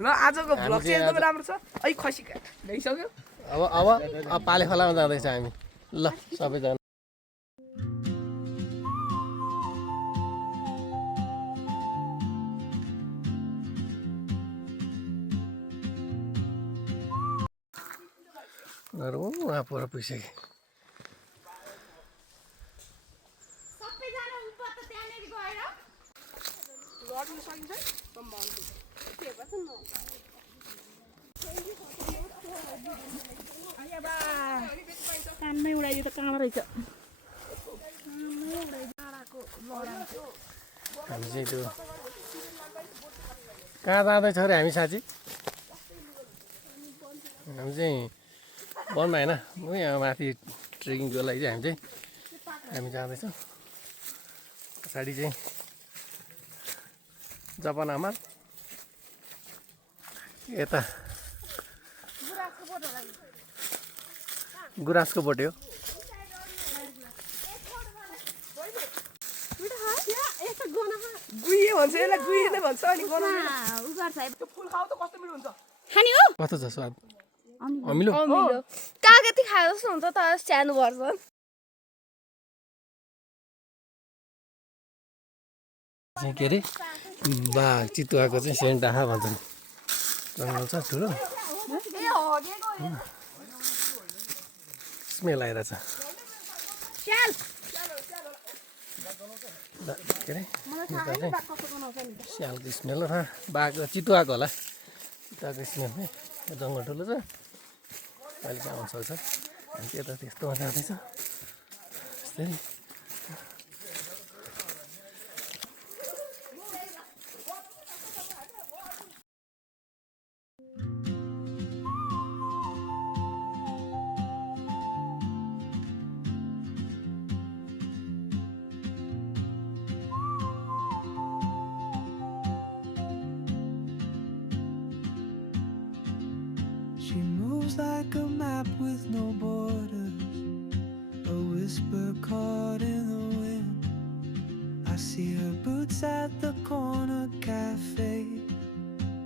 ल आजको भ्लग चाहिँ एकदमै राम्रो छ है खसी ल्याइसक्यो अब पाले खोलामा जाँदैछ हामी ल सबैजना वहाँ पर पुगिसक्यो लड्नु सकिन्छ कानमै उडाइदियो त कहाँ रहेछ हामी चाहिँ त्यो कहाँ जाँदैछ अरे हामी साथी हामी चाहिँ वनमा होइन यहाँ माथि ट्रेकिङको लागि चाहिँ हामी जाँदैछौँ पछाडि चाहिँ जापान आमार यता गुराँसको बोटे हो गुइए भन्छ यसलाई गुइए नै भन्छ अनि त्यो फुल खाऊ त कस्तो मिठो हुन्छ खाने हो कस्तो छ स्वाद अमिलो कागती खाए जस्तो हुन्छ तर सानो पर्छ चाहिँ के अरे बाघ चितुवाको चाहिँ सेन्ट आहा भन्छन् जङ्गल छ ठुलो स्मेल आइरहेछ के अरे स्यालको स्मेल र बाघ चितुवाको होला चितुवाको स्मेल है जङ्गल ठुलो छ अहिले चाहिँ आउनु सक्छ हामी चाहिँ यता त्यस्तोमा जाँदैछ यस्तै She moves like a map with no borders, a whisper caught in the wind. I see her boots at the corner cafe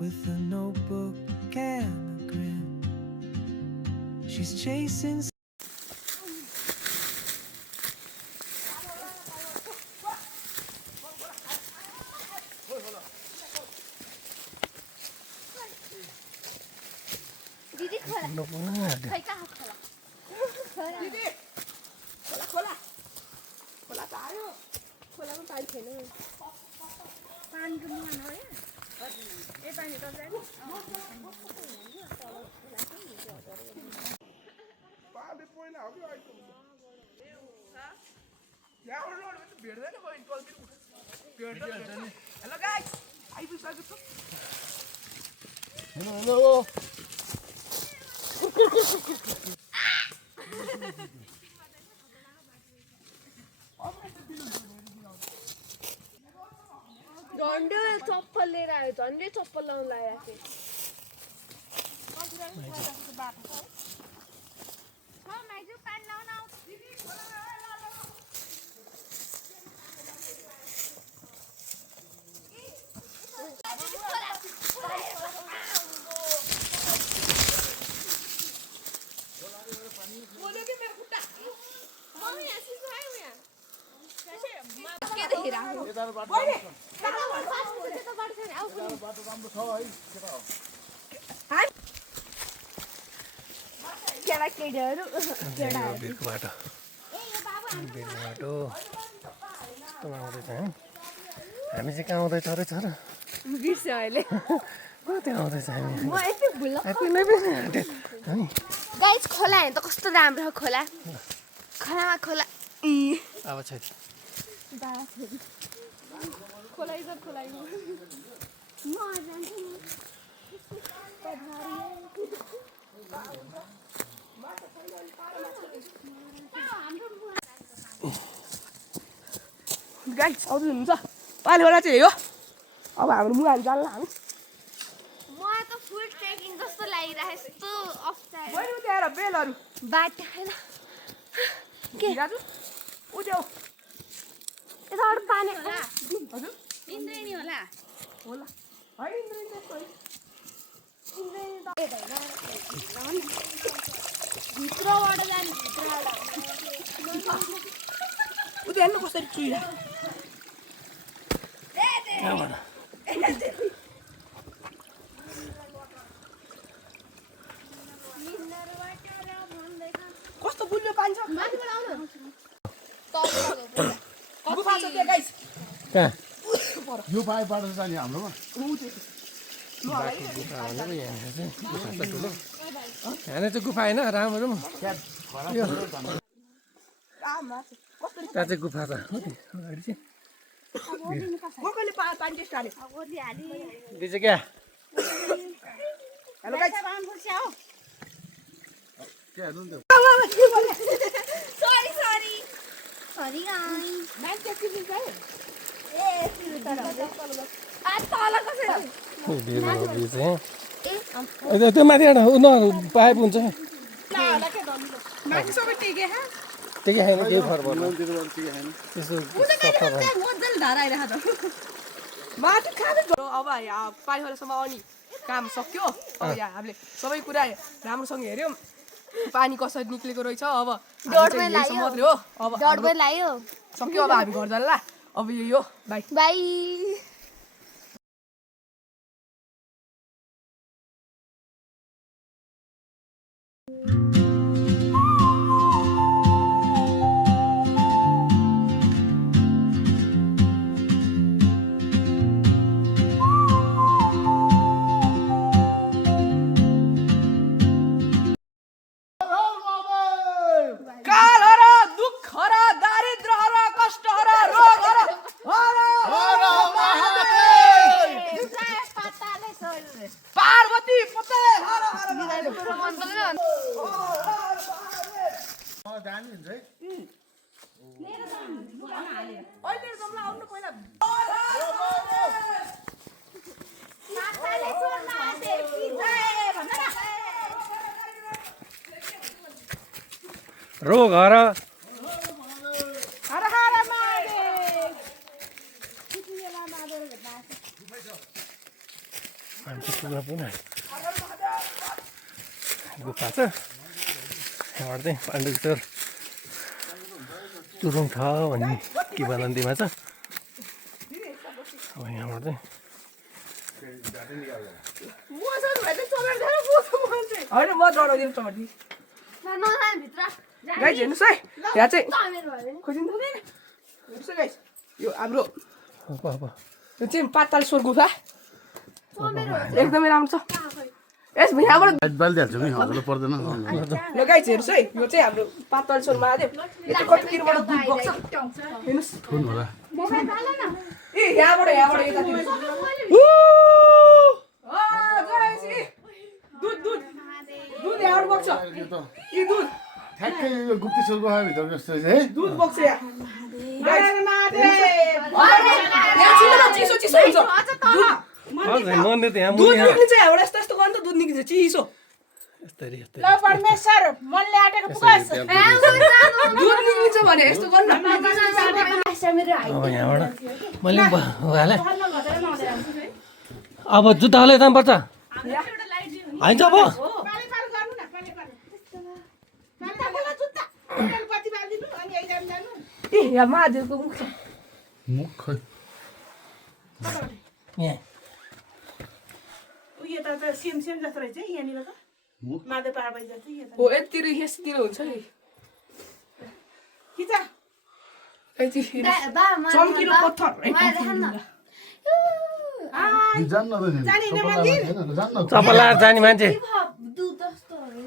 with a notebook and a grin. She's chasing खोला खोला त आयो खोलामा पानी छैन पानीको मुहान हो ए पानी त जाने पाले पहिला हो कि अहिले यहाँ रोड भेट्दैन भयो भेट्दैन हेलो गाइस आइपुगिसकेको छु झन्डे चप्पल लिएर आयो झन्डे चप्पल लाउनु लगाएको केटाकेटीहरू बिर्को बाटो यस्तोमा आउँदैछ है हामी चाहिँ कहाँ आउँदैछ रहेछ र बिर्स्यो अहिले कति आउँदैछ हामी म यति भुल गाइस खोला हेर्नु त कस्तो राम्रो खोला खोलामा खोला अब छैन खोला इज्जत खोला गाइस आउँदै हुनुहुन्छ पानी होला चाहिँ हो अब हाम्रो मुहान जान्न हामी मलाई त फुल ट्रेकिङ जस्तो लागिरहेको यस्तो अप्ठ्यारो बहिनी त्यहाँ बेलहरू बाटो होइन के दाजु उठ्यो यताबाट पानी हजुर इन्द्रेणी होला होला होइन इन्द्रेणी त्यस्तो होइन भित्रबाट जाने भित्रबाट उता हेर्नु कसरी चुइरा कस्तो बुल्यो पानी छ माथिबाट आउनु गुफा छ त्यहाँ गाइस कहाँ यो पाइबाट जाने हाम्रोमा यहाँ चाहिँ गुफा होइन राम्रो त्यहाँ चाहिँ गुफा छ अगाडि चाहिँ कहिले पानी टेस्ट हाल्यो दि चाहिँ क्या हेलो गाइस के हेर्नु नि त सरी सरी सरी गाई मान्छे किसिम चाहिँ तल कसरी त्यो माथिबाट उनीहरू पाइप हुन्छ माथि सबै टेके हा त्यही खाएन केही फरक पर्दैन मन्दिरबाट के खानु त्यस्तो मजाले धारा आइरहेको छ माथि खानु अब यहाँ पाइखोलासम्म आउने काम सक्यो अब यहाँ हामीले सबै कुरा राम्रोसँग हेऱ्यौँ पानी कसरी निक्लेको रहेछ अब डटमै लाग्यो मात्रै हो अब डटमै लाग्यो सक्यो अब हामी घर जाला अब यो बाई बाई काल हर दुःख हर दारिद्र हर कष्ट हर रोग हर पार्वती पते हर हर जाने हुन्छ है अहिले जम्ला आउनु पहिला रोग हर हर हर महादेव गुफा छ यहाँबाट चाहिँ पाण्डुकेश्वर चुरुङ छ भन्ने किंवदन्तीमा छ अब यहाँबाट चाहिँ होइन म डराउँदिनँ चढ्ने भित्र गाइस हेर्नुहोस् है यहाँ चाहिँ खोजिनु हुँदैन हेर्नुहोस् है गाइस यो हाम्रो यो चाहिँ पातालेश्वर गुफा एकदमै राम्रो छ यस यहाँबाट बालिदिइहाल्छु नि हजुरलाई पर्दैन ल गाइस हेर्नुहोस् है यो चाहिँ हाम्रो पातालेश्वर महादेव यो चाहिँ कतितिरबाट दुध बग्छ हेर्नुहोस् थुन होला ए यहाँबाट यतातिर दुध दुध दुध यहाँबाट बग्छ यी दुध ठ्याक्कै यो गुप्तेश्वर गुफाभित्र जस्तो है दुध बग्छ यहाँ चिसो चिसो हुन्छ मन्दिर त यहाँ दुध निक्लिन्छ यहाँबाट यस्तो यस्तो गर्नु त दुध निक्लिन्छ चिसो यस्तरी यस्तरी परमेश्वर मनले आटेको पुगास दुध निक्लिन्छ भने यस्तो गर्नु अब यहाँबाट मैले हालेँ अब जुत्ता हाले जानुपर्छ हाइन्छ अब ए यहाँ महादेवको मुख छ मुख खै यहाँ उयो त सेम सेम जस्तो रहेछ यहाँनिर त माधव पार्वती जस्तै यो त हो यतिर यसतिर हुन्छ नि खिच चम्किलो पत्थर जान्न त नि जान्न चप्पल लाएर जाने मान्छे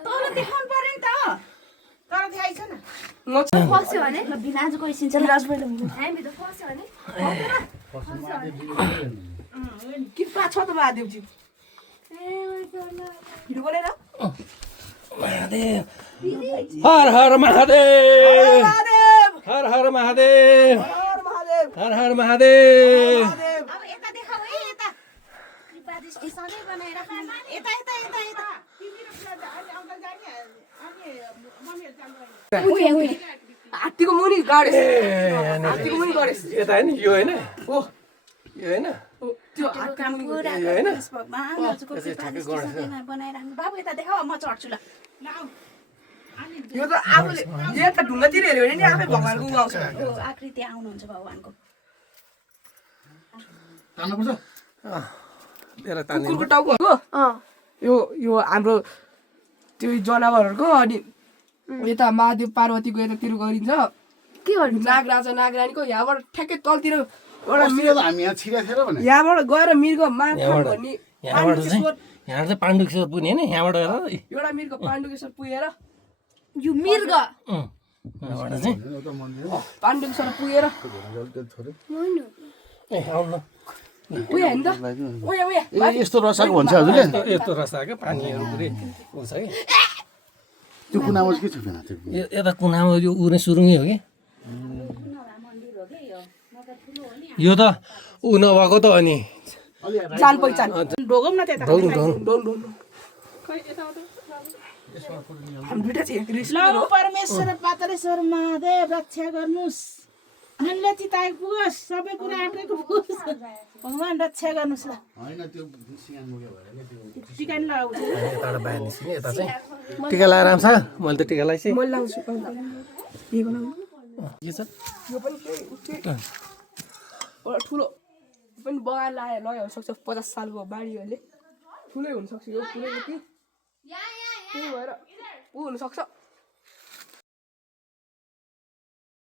तल देखाउनु पर्यो नि त तर देखाइ छ न फस्यो भने बिनाज गइसिन्छ हामीभित्र फस्यो भने कि पा छ त महादेवजी भिडियो बनाएर महादेव हर हर महादेव हर हर महादेव हर हर महादेव अब यता देखाऊ है यता कृपादृष्टि सधैँ बनाएर यता यता यता यता हात्तीको मुनि गाडेस ए हात्तीको मुनि गाडेस यता होइन यो होइन हो यो होइन त्यो हात काम पुरा यो होइन भगवानहरुको यसरी कृपा ठ्याक्कै निस्किन्छ त्यहीमा बनाइराख्नु बाबु यता देखाऊ म चढ्छु ल आऊ यो त आफूले यो त ढुङ्गातिर हेऱ्यो भने नि आफै भगवानको उ आउँछ आकृति आउनुहुन्छ भगवानको तान्नुपर्छ तेरो तान्ने कुकुरको टाउको हो यो यो हाम्रो त्यो जनावरहरूको अनि यता महादेव पार्वतीको यतातिर गरिन्छ के गर्नु नागराजा नागरानीको यहाँबाट ठ्याक्कै तलतिर एउटा अस्ति त हामी यहाँ छिरेको थिएन भने यहाँबाट गएर मृग माथान भन्ने यहाँबाट चाहिँ पाण्डुकेश्वर पुग्ने होइन यहाँबाट हेर एउटा मृग पाण्डुकेश्वर पुगेर यो मृग यहाँबाट चाहिँ एउटा मन्दिर पाण्डुकेश्वर पुगेर थोरै ए आउनु ल उयो होइन त उयो उयो ए यस्तो रसाको भन्छ हजुरले यस्तो रस्ताको पानीहरू पुरै ऊ छ कि त्यो कुनामा चाहिँ के छ फेरि त्यो यता कुनामा यो उर्ने सुरुङै हो कि यो त ऊ नभएको त अनि जान पहिचान ढोगौँ न त्यता ढोङ ढोङ डोन डोन हामी दुइटा चाहिँ ल परमेश्वर पातरेश्वर महादेव रक्षा गर्नुहोस् मनले चिताएको पुगोस् सबै कुरा आँटेको पुगोस् भगवान रक्षा गर्नुहोस् ल होइन त्यो सिगान मुगे भएर के त्यो चिकन लगाउँछ यताबाट बाहिर निस्किने यता चाहिँ टिका लगाएर आउँछ मैले त टिका लगाएँ मैले लाउँछु के बनाउनु के छ यो पनि त्यही एउटा ठुलो पनि बगान लगायो सक्छ 50 सालको बाढीहरूले ठुलै हुनसक्छ यो ठुलै यति त्यही भएर ऊ हुनसक्छ